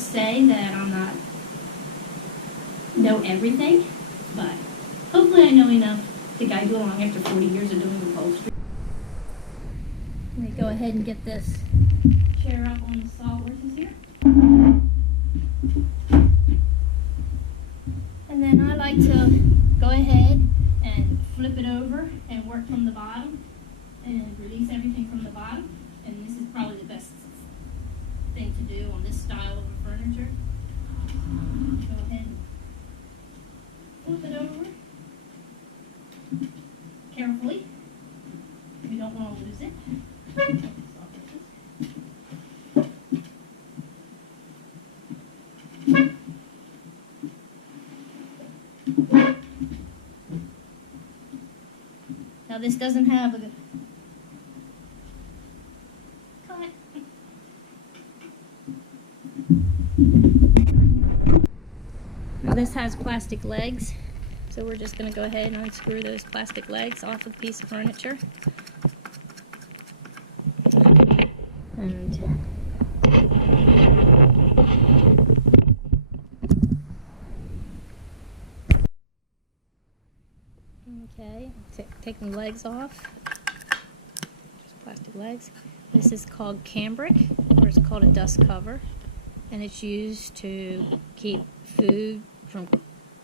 just say that I'm not know everything, but hopefully I know enough to guide you along after 40 years of doing upholstery. Let me go ahead and get this chair up on the sawhorses here. And then I like to go ahead and flip it over and work from the bottom and release everything from the bottom. And this is probably the best thing to do on this style of furniture. Go ahead and flip it over carefully. We don't want to lose it. Now this doesn't have a cut. Now this has plastic legs, so we're just going to go ahead and unscrew those plastic legs off of the piece of furniture. And okay, taking the legs off, just plastic legs. This is called cambric, or it's called a dust cover, and it's used to keep food from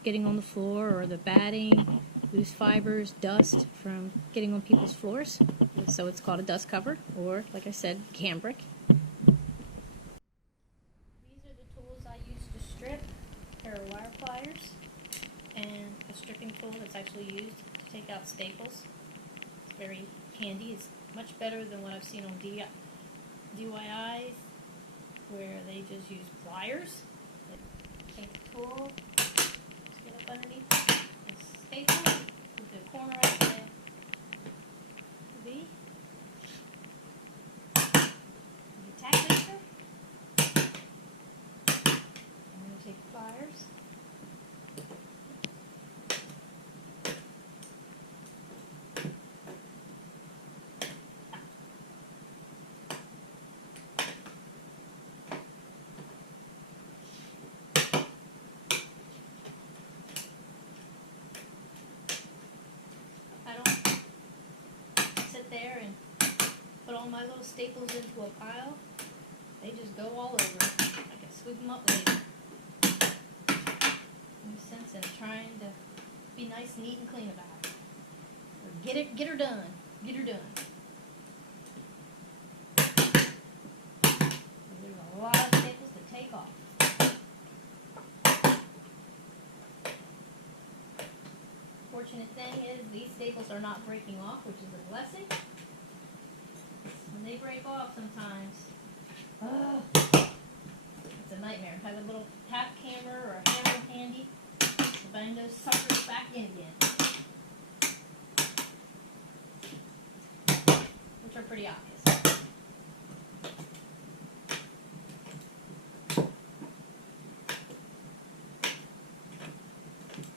getting on the floor, or the batting, loose fibers, dust from getting on people's floors. So it's called a dust cover, or like I said, cambric. These are the tools I use to strip. There are wire pliers and a stripping tool that's actually used to take out staples. It's very handy. It's much better than what I've seen on DIYs, where they just use pliers. Take the tool, just get up underneath the staple, put the corner right there. The tack lifter. I'm going to take pliers. There and put all my little staples into a pile. They just go all over. I can sweep them up later. No sense in trying to be nice, neat, and clean about it. Or get her done. Get her done. There's a lot of staples to take off. Fortunate thing is these staples are not breaking off, which is a blessing. When they break off sometimes, it's a nightmare. Have a little tack hammer or a hammer handy to bang those suckers back in again, which are pretty obvious.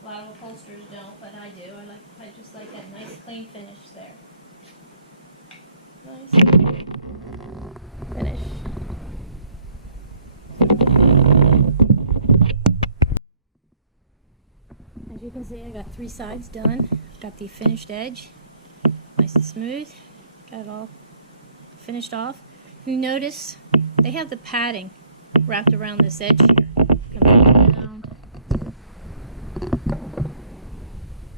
A lot of upholsterers don't, but I do. I just like that nice clean finish there. Nice finish. As you can see, I got 3 sides done. Got the finished edge, nice and smooth. Got it all finished off. If you notice, they have the padding wrapped around this edge here.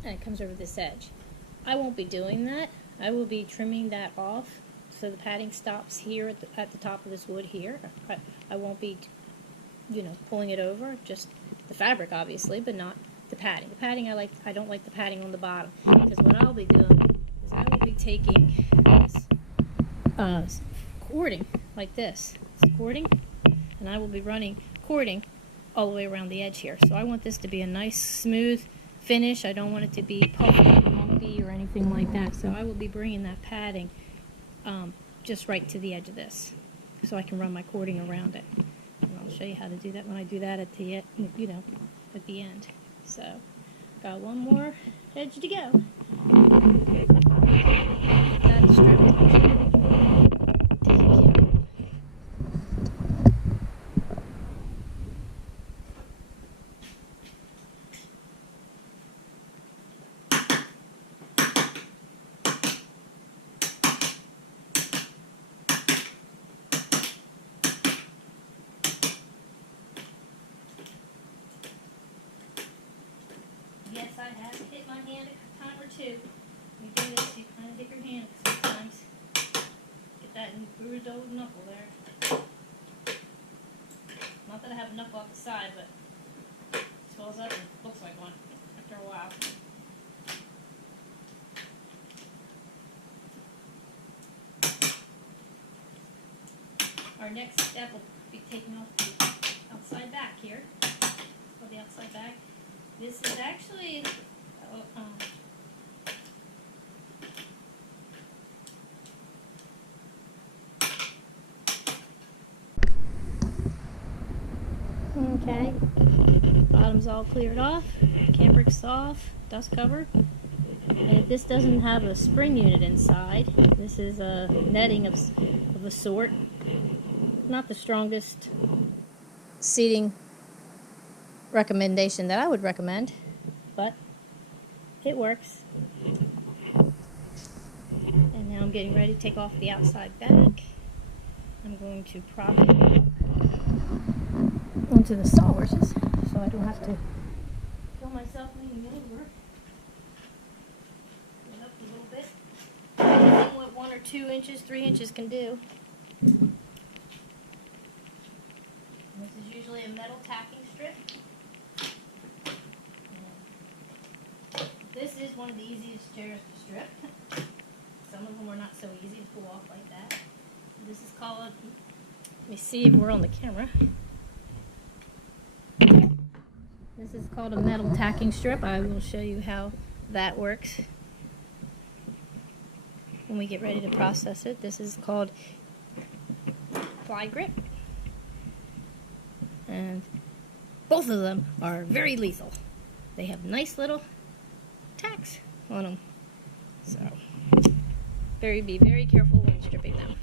And it comes over this edge. I won't be doing that. I will be trimming that off so the padding stops here at the top of this wood here. I won't be, pulling it over, just the fabric obviously, but not the padding. The padding I don't like the padding on the bottom, because what I'll be doing is I will be taking this cording like this. It's cording, and I will be running cording all the way around the edge here. So I want this to be a nice smooth finish. I don't want it to be puffy or lumpy or anything like that. So I will be bringing that padding just right to the edge of this, so I can run my cording around it. And I'll show you how to do that when I do that at the at the end. So got one more edge to go. That's stripped. too. When you do this, you kind of hit your hand sometimes. Get that bruised old knuckle there. Not that I have a knuckle off the side, but it swells up and looks like one after a while. Our next step will be taking off the outside back here. Or the outside back. This is actually okay. Bottom's all cleared off. Cambric's off. Dust covered. And this doesn't have a spring unit inside. This is a netting of a sort. Not the strongest seating recommendation that I would recommend, but it works. And now I'm getting ready to take off the outside back. I'm going to prop it onto the sawhorses so I don't have to kill myself leaning over. Put it up a little bit. Seeing what 1 or 2 inches, 3 inches can do. This is usually a metal tacking strip. This is one of the easiest chairs to strip. Some of them are not so easy to pull off like that. This is called, let me see if we're on the camera. This is called a metal tacking strip. I will show you how that works when we get ready to process it. This is called ply grip. And both of them are very lethal. They have nice little tacks on them. So, be very careful when stripping them.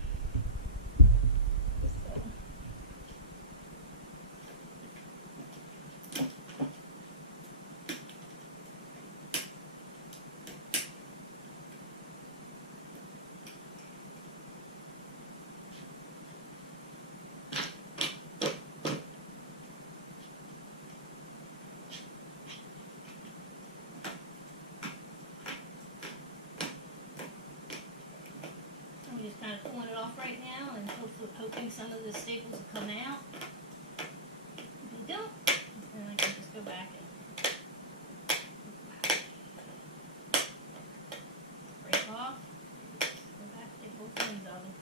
I'm just kind of pulling it off right now and hoping some of the staples will come out. If they don't, then I can just go back and break off. Go back, take both ends of them.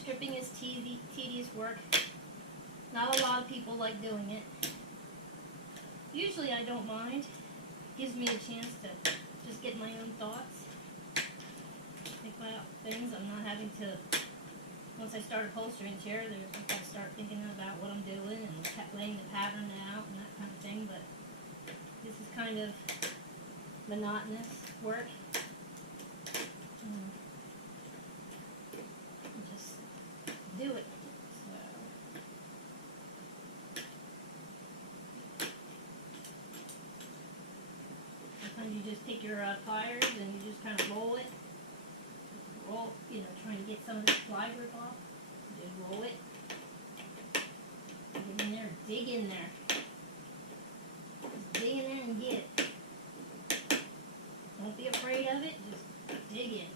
Stripping is tedious work. Not a lot of people like doing it. Usually I don't mind. Gives me a chance to just get my own thoughts. Think about things. I'm not having to, once I start upholstering a chair, I've got to start thinking about what I'm doing and laying the pattern out and that kind of thing. But this is kind of monotonous work. Just do it. So sometimes you just take your pliers and you just kind of roll it. Trying to get some of this ply grip off. Just roll it. Get in there, dig in there. Just dig in there and get it. Don't be afraid of it, just dig in.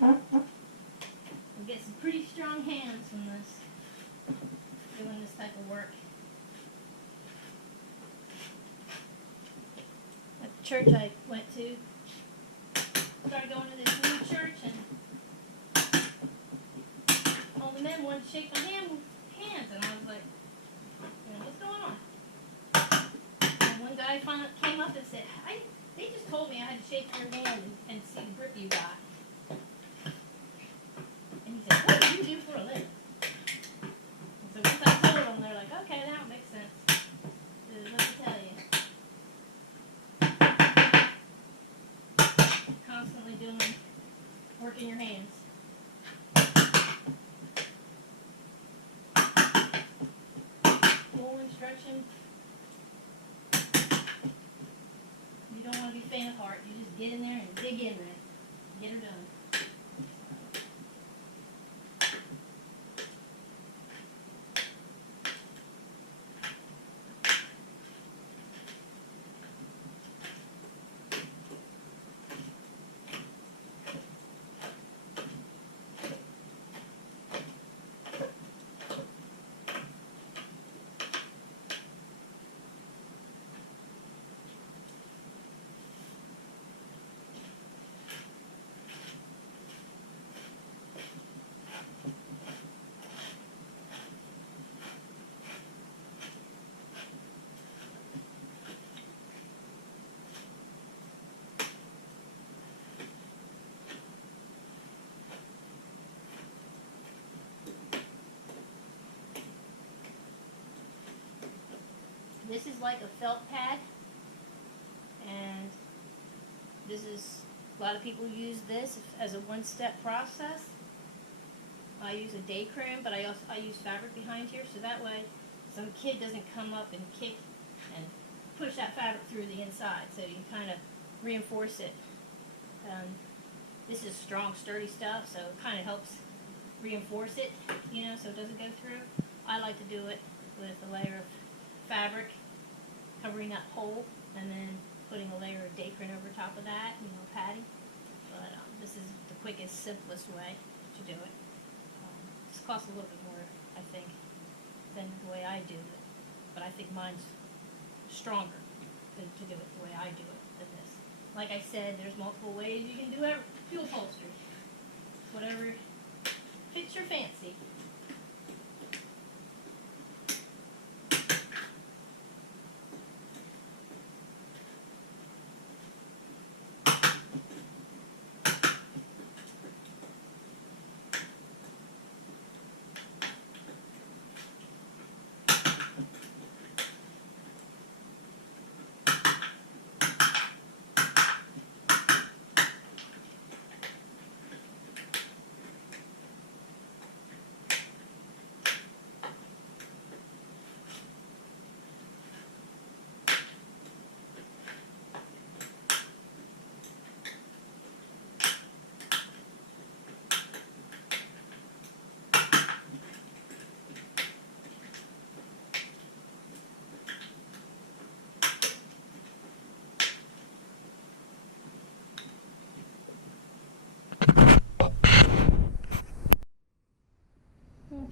You'll get some pretty strong hands from this, doing this type of work. At the church I went to, started going to this new church, and all the men wanted to shake my hands, and I was like, what's going on? And one guy finally came up and said, they just told me I had to shake your hand and see the grip you got. And he said, what do you do for a living? And so once I told them, they're like, okay, that makes sense. Let me tell you. Constantly working your hands. Get in there and dig in there. Get her done. This is like a felt pad, and this is, a lot of people use this as a one-step process. I use a day crimp, but I use fabric behind here, so that way some kid doesn't come up and kick and push that fabric through the inside, so you kind of reinforce it. This is strong, sturdy stuff, so it kind of helps reinforce it, you know, so it doesn't go through. I like to do it with a layer of fabric covering that hole, and then putting a layer of dacron over top of that, you know, padding. But this is the quickest, simplest way to do it. This costs a little bit more, I think, than the way I do it. But I think mine's stronger than to do it the way I do it than this. Like I said, there's multiple ways you can do upholstery. Whatever fits your fancy.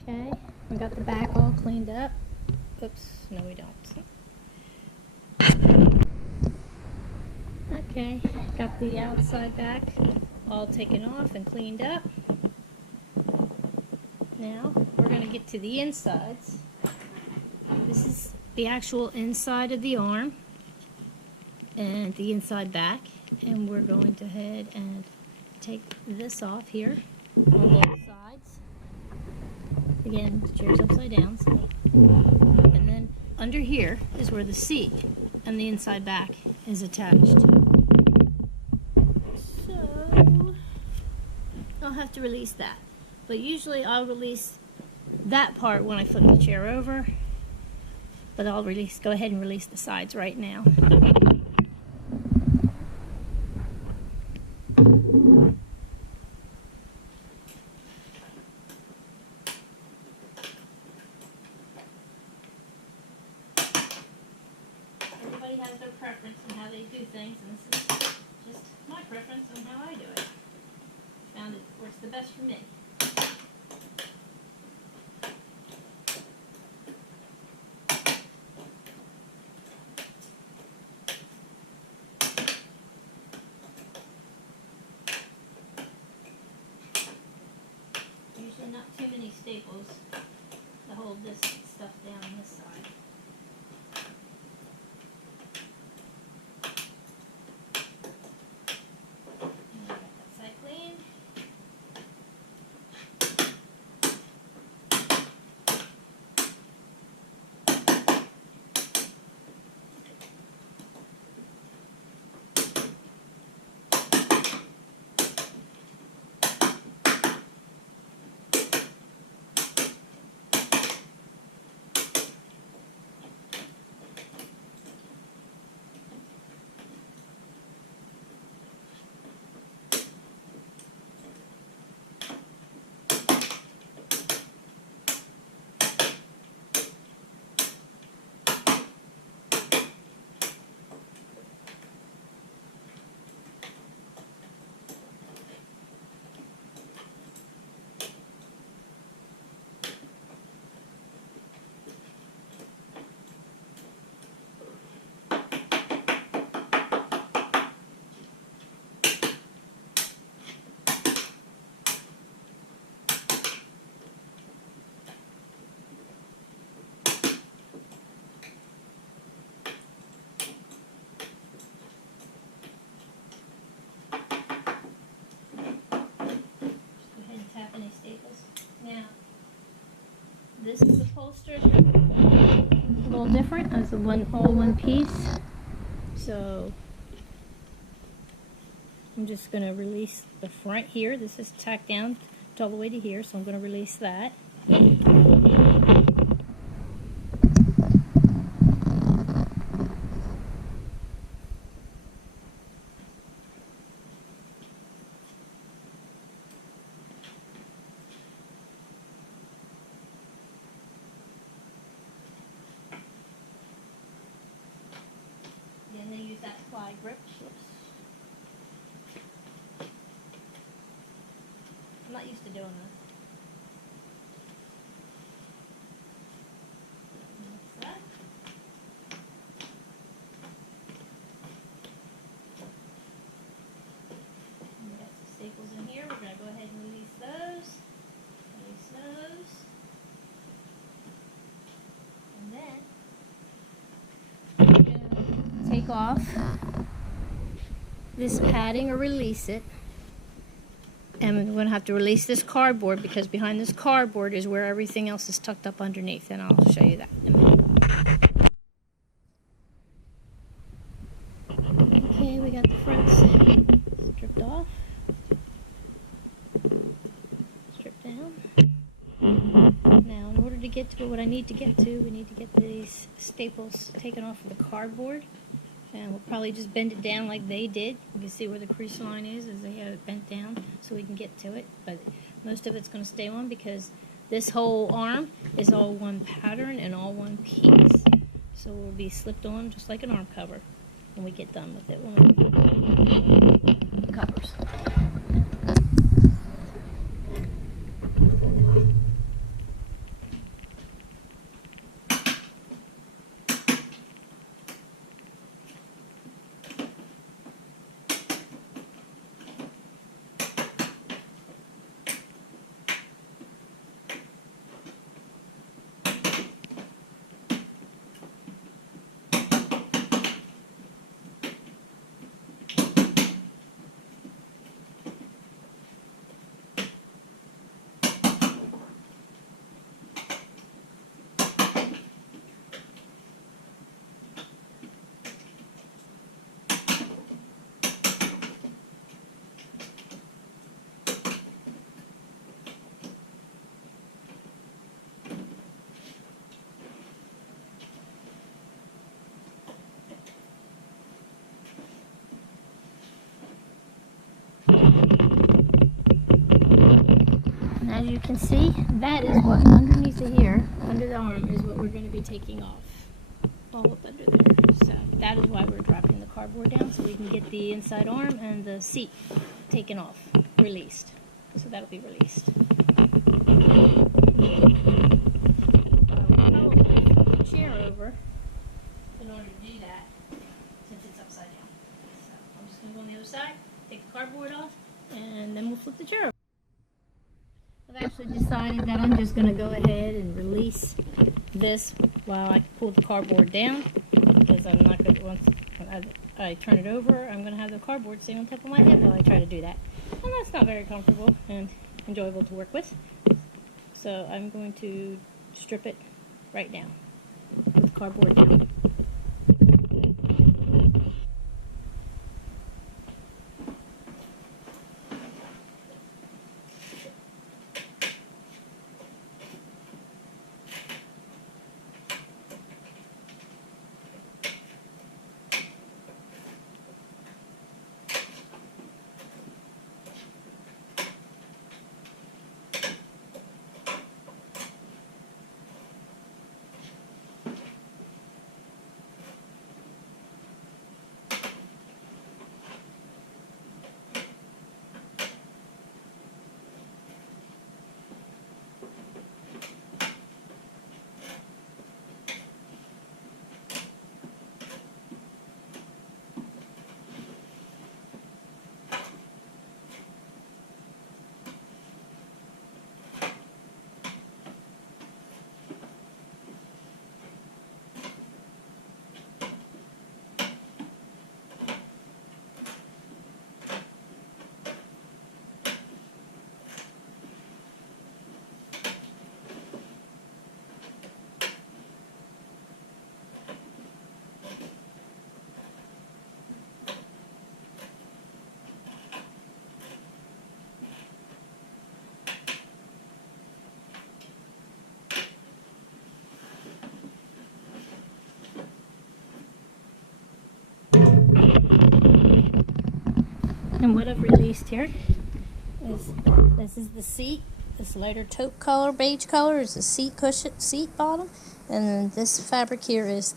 Okay, we got the back all cleaned up. Oops, no we don't. Okay, got the outside back all taken off and cleaned up. Now, we're going to get to the insides. This is the actual inside of the arm and the inside back. And we're going to head and take this off here on both sides. Again, the chair's upside down. And then under here is where the seat and the inside back is attached. So, I'll have to release that. But usually I'll release that part when I flip the chair over. But I'll go ahead and release the sides right now. Everybody has their preference on how they do things, and this is just my preference on how I do it. Found it works the best for me. Usually not too many staples to hold this stuff down on this side. And I got that side cleaned. upholstered a little different as all one piece. So I'm just going to release the front here. This is tacked down all the way to here, so I'm going to release that. Then they use that ply grip. I'm not used to doing this. That's that. And we got some staples in here. We're going to go ahead and release those. Release those. And then we're going to take off this padding or release it. And we're going to have to release this cardboard because behind this cardboard is where everything else is tucked up underneath, and I'll show you that in a minute. Okay, we got the fronts stripped off. Stripped down. Now, in order to get to what I need to get to, we need to get these staples taken off of the cardboard. And we'll probably just bend it down like they did. You can see where the crease line is as they have it bent down so we can get to it. But most of it's going to stay on because this whole arm is all one pattern and all one piece. So it will be slipped on just like an arm cover when we get done with it. When we covers. As you can see, that is what underneath the here, under the arm, is what we're going to be taking off. All up under there. So that is why we're dropping the cardboard down, so we can get the inside arm and the seat taken off, released. So that'll be released. Probably flip the chair over in order to do that, since it's upside down. So I'm just going to go on the other side, take the cardboard off, and then we'll flip the chair over. I've actually decided that I'm just going to go ahead and release this while I pull the cardboard down, because I'm not going to, once I turn it over, I'm going to have the cardboard sitting on top of my head while I try to do that. And that's not very comfortable and enjoyable to work with. So I'm going to strip it right now with cardboard down. And what I've released here is, this is the seat. This lighter taupe color, beige color, is the seat cushion, seat bottom. And then this fabric here is